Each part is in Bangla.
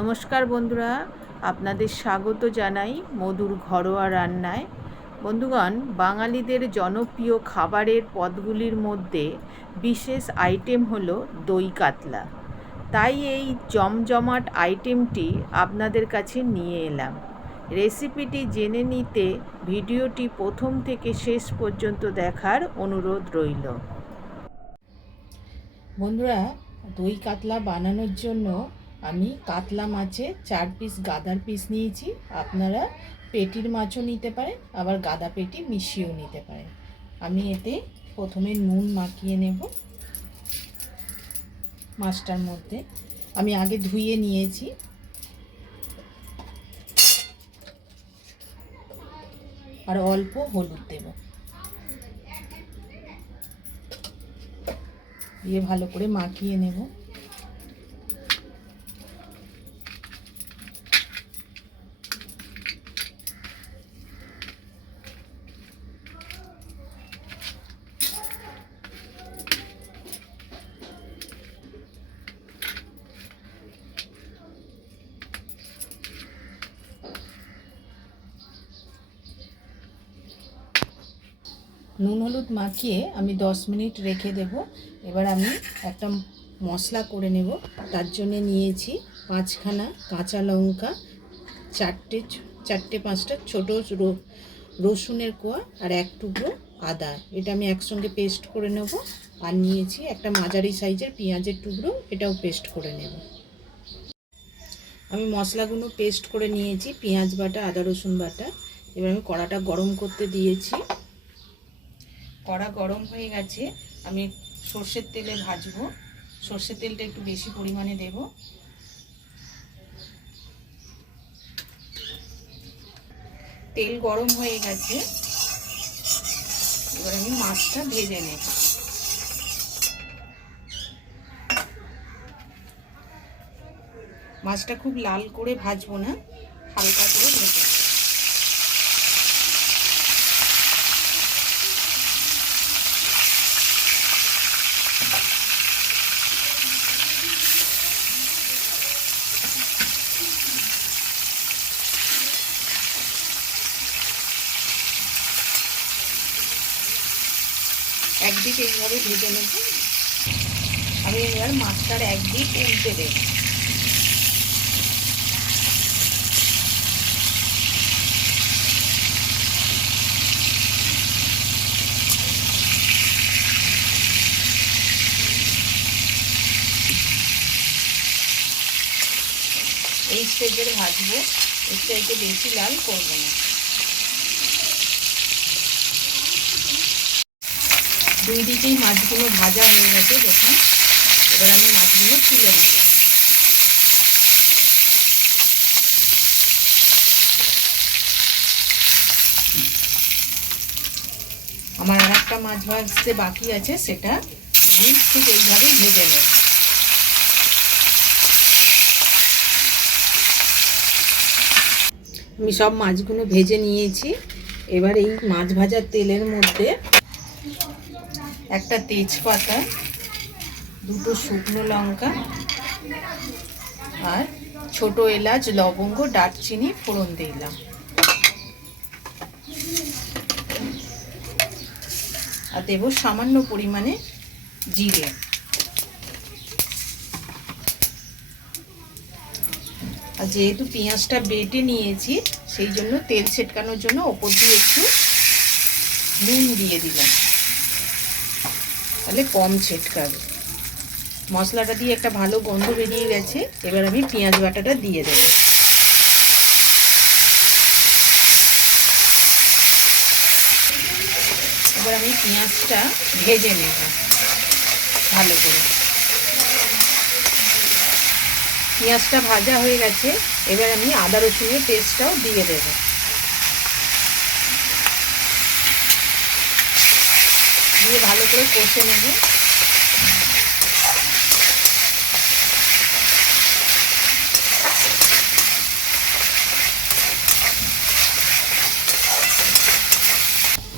নমস্কার বন্ধুরা, আপনাদের স্বাগত জানাই মধুর ঘরোয়া রান্নায়। বন্ধুগণ, বাঙালিদের জনপ্রিয় খাবারের পদগুলির মধ্যে বিশেষ আইটেম হলো দই কাতলা। তাই এই জমজমাট আইটেমটি আপনাদের কাছে নিয়ে এলাম। রেসিপিটি জেনে নিতে ভিডিওটি প্রথম থেকে শেষ পর্যন্ত দেখার অনুরোধ রইল। বন্ধুরা, দই কাতলা বানানোর জন্য আমি কাতলা মাছে 4 পিস গাদার পিস নিয়েছি। আপনারা পেটির মাছও নিতে পারেন, আবার গাদা পেটি মিশিয়েও নিতে পারেন। আমি এতে প্রথমে নুন মাখিয়ে নেব। মাছটার মধ্যে আমি আগে ধুয়ে নিয়েছি। আর অল্প হলুদ দেব, দিয়ে ভালো করে মাখিয়ে নেব। নুন হলুদ মাখিয়ে আমি 10 মিনিট রেখে দেব। এবার আমি একটা মশলা করে নেব। তার জন্য নিয়েছি 5খানা কাঁচা লঙ্কা, 4-5টা ছোট রসুনের কোয়া, আর 1 টুকরো আদা। এটা আমি একসঙ্গে পেস্ট করে নেব। আর নিয়েছি একটা মাঝারি সাইজের পেঁয়াজের টুকরো, এটাও পেস্ট করে নেব। আমি মশলাগুলো পেস্ট করে নিয়েছি, পেঁয়াজ বাটা, আদা রসুন বাটা। এবার আমি কড়াটা গরম করতে দিয়েছি। কড়া গরম হয়ে গেছে, আমি সর্ষের তেলে ভাজবো। সর্ষের তেলটা একটু বেশি পরিমাণে দেব। তেল গরম হয়ে গেছে, এবার আমি মাছটা ভেজে নেব। মাছটা খুব লাল করে ভাজবো না, হালকা করে ভেজে নেব। একদিক এইভাবে ভেজে নেব। আমি এবার মাছটার একদিক উল্টে দেব। এই স্টেজের ভাজবো, এর চাইতে বেশি লাল করবো না। দুই দিকেই মাছগুলো ভাজা হয়ে গেছে দেখুন। এবার আমি মাছগুলো তুলে নেব। আমার আর একটা মাছ ভাজতে বাকি আছে, সেটা আমি ঠিক এইভাবে ভেজে নেব। আমি সব মাছগুলো ভেজে নিয়েছি। এবার এই মাছ ভাজার তেলের মধ্যে একটা তেজপাতা, 2টো শুকনো লঙ্কা, আর ছোট এলাচ, লবঙ্গ, দারচিনি ফোড়ন দিলাম। আর দেব সামান্য পরিমাণে জিরে। আর যেহেতু পেঁয়াজটা বেটে নিয়েছি, সেই জন্য তেল ছেটকানোর জন্য ওপর দিয়ে একটু নুন দিয়ে দিলাম, তাহলে কম ছেটকাবে। মশলাটা দিয়ে একটা ভালো গন্ধ বেরিয়ে গেছে। এবার আমি পেঁয়াজ বাটাটা দিয়ে দেব। এবার আমি পেঁয়াজটা ভেজে নেব ভালো করে। পেঁয়াজটা ভাজা হয়ে গেছে, এবার আমি আদা রসুনের পেস্টটাও দিয়ে দেব। দিয়ে ভালো করে কষে নেব।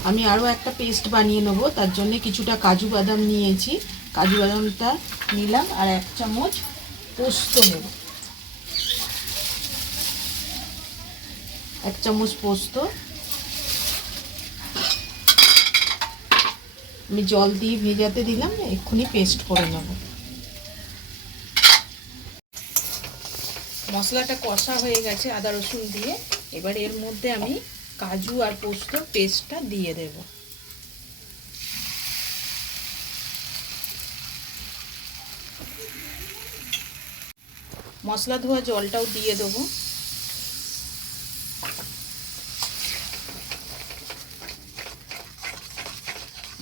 আমি আরও একটা পেস্ট বানিয়ে নেব। তার জন্য কিছুটা কাজু বাদাম নিয়েছি, কাজু বাদামটা নিলাম, আর 1 চামচ পোস্ত নেব। 1 চামচ পোস্ত, আমি জল দিয়ে ভেজাতে দিলাম, এক্ষুনি পেস্ট করে নেব। মশলাটা কষা হয়ে গেছে আদা রসুন দিয়ে। এবার এর মধ্যে আমি কাজু আর পোস্তর পেস্টটা দিয়ে দেব। মশলা ধোয়া জলটাও দিয়ে দেবো।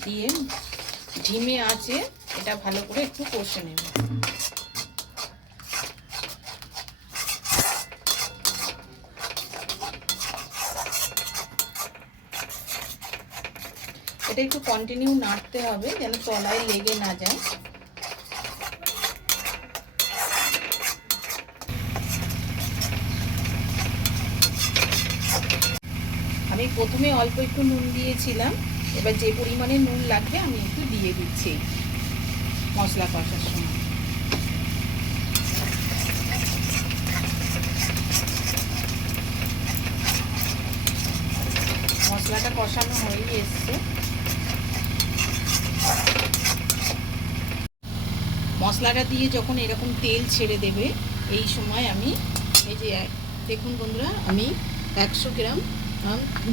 দিয়ে ধিমে আঁচে এটা ভালো করে একটু কষে নেব। এটা একটু কন্টিনিউ নাড়তে হবে যেন তলায় লেগে না যায়। আমি প্রথমে অল্প একটু নুন দিয়েছিলাম, এবার যে পরিমাণে নুন লাগবে আমি একটু দিয়ে দিচ্ছি মশলা কষার সময়। মশলাটা কষানো হয়েই এসছে। মশলাটা দিয়ে যখন এরকম তেল ছেড়ে দেবে, এই সময় আমি এই যে দেখুন বন্ধুরা, আমি 100 গ্রাম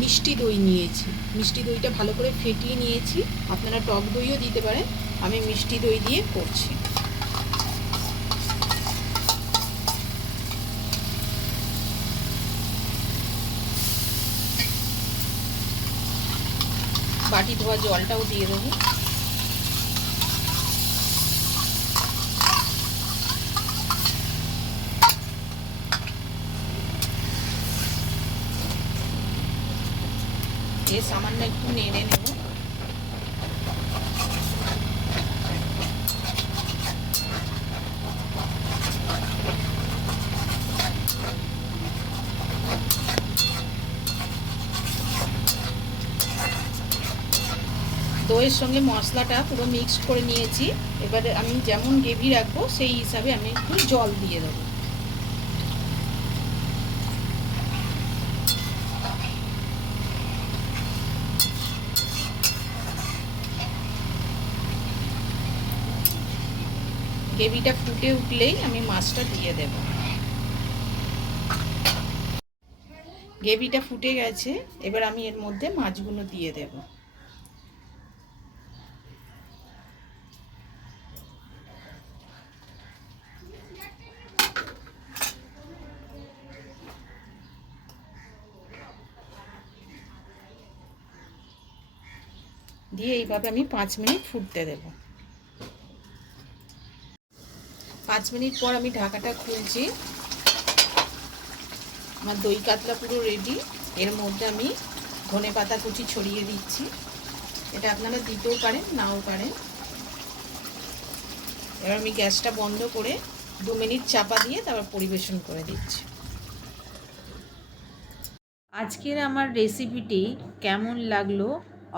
মিষ্টি দই নিয়েছি। মিষ্টি দইটা ভালো করে ফেটিয়ে নিয়েছি, আপনারা টক দইও দিতে পারেন, আমি মিষ্টি দই দিয়ে করছি। বাটি ধোয়া জলটাও দিয়ে দেবো। সামান্য একটু নেড়ে নেব। দইয়ের সঙ্গে মশলাটা পুরো মিক্স করে নিয়েছি। এবারে আমি যেমন গ্রেভি রাখবো সেই হিসাবে আমি একটু জল দিয়ে দেবো। গ্রেভিটা ফুটে উঠলেই আমি মাছটা দিয়ে দেব। গ্রেভিটা ফুটে গেছে, এবার আমি এর মধ্যে মাছগুলো দিয়ে দেব। দিয়ে এইভাবে আমি 5 মিনিট ফুটতে দেব। 5 মিনিট পর আমি ঢাকাটা খুলছি। আমার দই কাতলা পুরো রেডি। এর মধ্যে আমি ধনেপাতা কুচি ছড়িয়ে দিচ্ছি। এটা আপনারা দিতেও পারেন, নাও পারেন। এবার আমি গ্যাসটা বন্ধ করে 2 মিনিট চাপা দিয়ে তারপর পরিবেশন করে দিচ্ছি। আজকের আমার রেসিপিটি কেমন লাগলো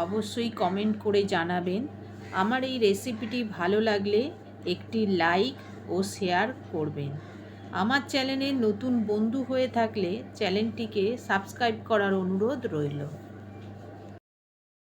অবশ্যই কমেন্ট করে জানাবেন। আমার এই রেসিপিটি ভালো লাগলে একটি লাইক ও শেয়ার করবেন। আমার চ্যানেলে নতুন বন্ধু হয়ে থাকলে চ্যানেলটিকে সাবস্ক্রাইব করার অনুরোধ রইল।